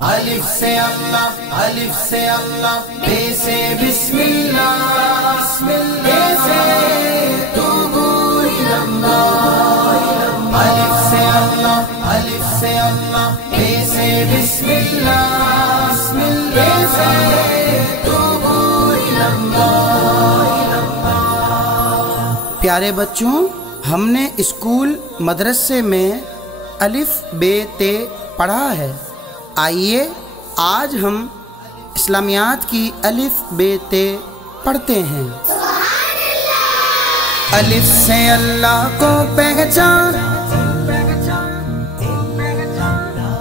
الف سے اللہ، الف سے اللہ، بے سے بسم اللہ، بسم اللہ سے توبو الی اللہ۔ الف سے اللہ، الف سے اللہ، بے سے بسم اللہ، بسم اللہ سے توبو الی اللہ۔ پیارے بچوں، ہم نے اسکول مدرسے میں الف بے تے پڑھا ہے۔ آئیے آج ہم اسلامیات کی الف بے تے پڑھتے ہیں۔ الف سے اللہ کو پہچان،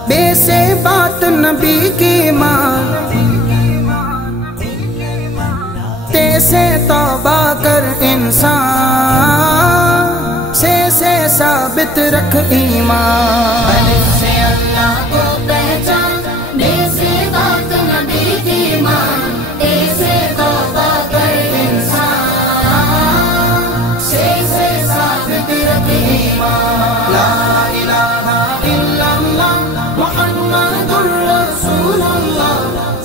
بے سے بات نبی کی مان، تے سے توبہ کر انسان، سے ثابت رکھ ایمان۔ الف سے اللہ کو پہچان، بے سے بات نبی کی مان، تے سے توبہ کر انسان، سے ثابت رکھ ایمان۔ لا الہ الا اللہ محمد رسول اللہ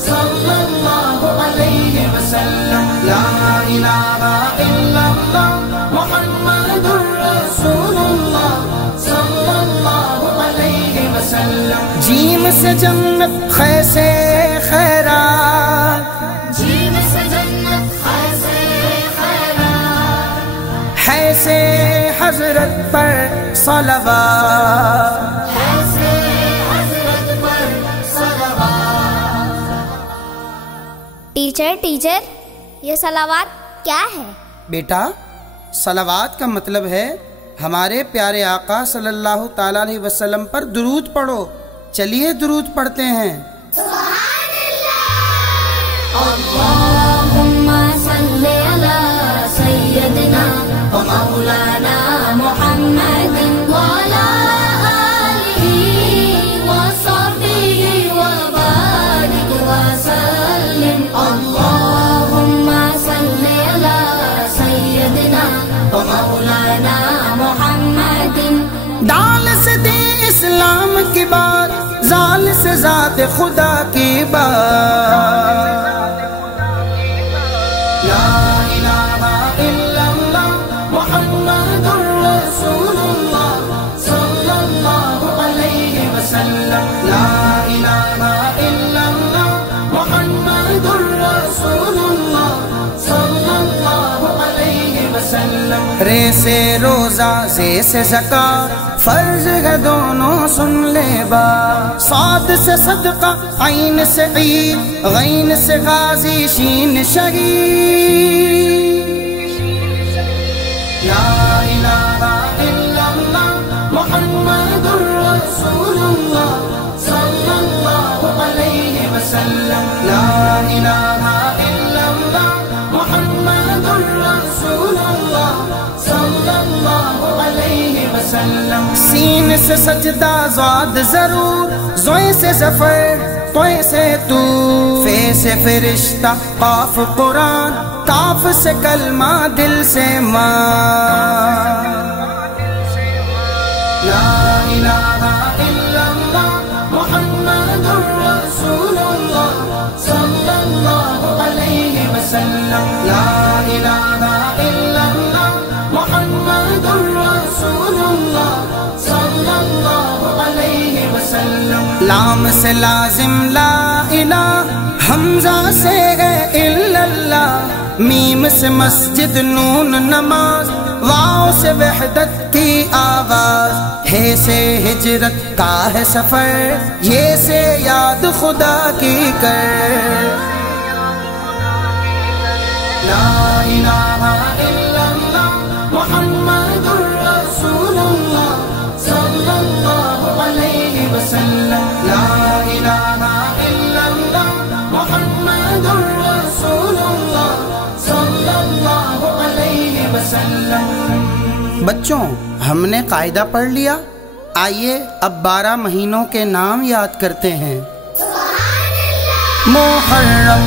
صلی اللہ علیہ وسلم۔ لا الہ الا اللہ محمد رسول اللہ صلی اللہ علیہ وسلم۔ جیم سے جنت، خے سے خیرات، جیم سے جنت، خے سے خیرات، ہے سے حضرت پر صلوات۔ ہے سے حضرت پر صلوات۔ ٹیچر یہ صلوات کیا ہے؟ بیٹا، صلوات کا مطلب ہے ہمارے پیارے آقا صلی اللہ تعالیٰ علیہ وسلم پر درود پڑھو۔ چلیے درود پڑھتے ہیں۔ سبحان اللہ۔ اللہم صلی علی سیدنا و مولانا محمد وعلی آلہ و صحبہ و بارک وسلم۔ اللہم صلی علی سیدنا و مولانا محمد۔ دال سے دے اسلام کی بات، زال سے ذات خدا کی بات۔ لا الہ الا اللہ محمد رسول اللہ صلی اللہ علیہ وسلم۔ لا الہ الا اللہ محمد رسول اللہ صلی اللہ علیہ وسلم۔ رے سے روزہ، زے سے زکات، فرض ہے دونوں سن لے با۔ صاد سے صدقہ، عین سے عید، غین سے غازی، شین شہید۔ لا الہ الا اللہ محمد رسول اللہ صلی اللہ علیہ وسلم۔ لا الہ الا اللہ محمد رسول اللہ صلی اللہ علیہ وسلم۔ سین سے سجدہ، زاد ضرور، زوئے سے ظفر، توئے سے تو، فے سے فرشتہ، قاف قرآن، کاف سے کلمہ، دل سے ماں۔ لا الہ الا اللہ محمد رسول اللہ صلی اللہ علیہ وسلم۔ لا الہ الا اللہ محمد رسول اللہ صلی اللہ علیہ وسلم۔ لام سے لازم، لا الہ، حمزہ سے ہے الا اللہ، میم سے مسجد، نون نماز، واو سے وحدت کی آواز، ہے سے ہجرت کا ہے سفر، یہ سے یاد خدا کی کر۔ لا الہ الا اللہ محمد رسول اللہ صلی اللہ علیہ وسلم۔ لا الہ الا اللہ محمد رسول اللہ صلی اللہ علیہ وسلم۔ بچوں، ہم نے قاعدہ پڑھ لیا۔ آئیے اب 12 مہینوں کے نام یاد کرتے ہیں۔ محرم،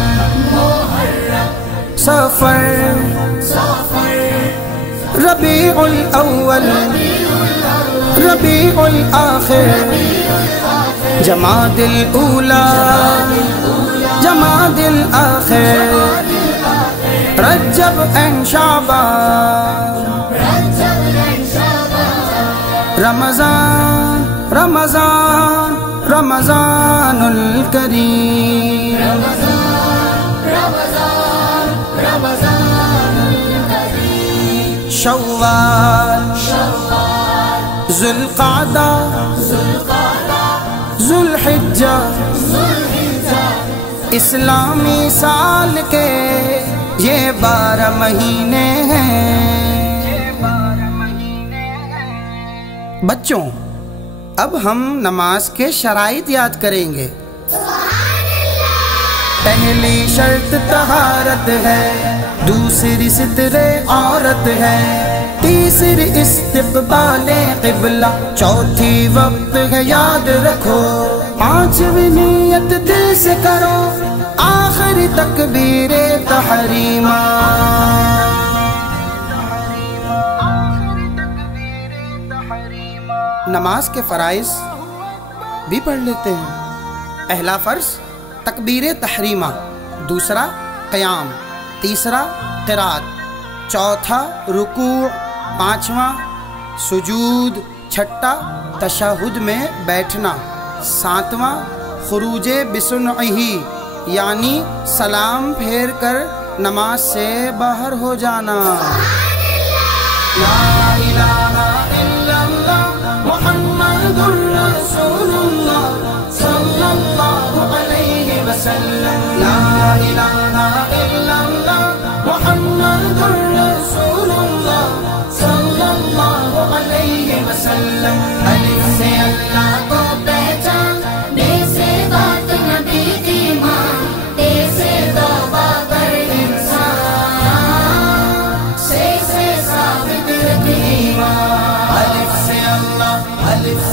صفر، ربیع الاول، ربیع الاخر، جماد الاولا جماد الاخر رجب اینڈ شعبان رمضان رمضان رمضان الکریم شوال ذوالقعدہ ذوالحجہ اسلامی سال کے یہ 12 مہینے ہیں۔ بچوں، اب ہم نماز کے شرائط یاد کریں گے۔ پہلی شرط طہارت ہے، دوسری ستر عورت ہے، تیسری استقبال قبلہ، چوتھی وقت ہے یاد رکھو، پانچویں نیت دل سے کرو، آخری تکبیر تحریمہ۔ نماز کے فرائض بھی پڑھ لیتے ہیں۔ پہلا فرض تکبیر تحریمہ، دوسرا قیام، تیسرا قرات، چوتھا رکوع، پانچواں سجود، چھٹا تشہد میں بیٹھنا، ساتواں خروج بسنعہ یعنی سلام پھیر کر نماز سے باہر ہو جانا۔ لا الہ الا اللہ محمد رسول اللہ صلی اللہ علیہ وسلم۔ لا الہ الا اللہ محمد رسول اللہ صلی اللہ علیہ وسلم۔ الف سے اللہ کو پہچان، بے سے بات نبی کی مان، تے سے توبہ کر انسان، سے ثابت رکھ ایمان۔ الف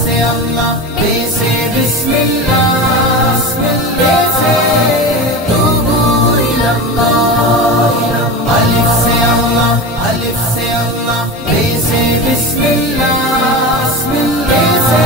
سے اللہ بے سے بسم اللہ، بے سے توبو الی اللہ۔ الف سے اللہ بے سے بسم اللہ، بے سے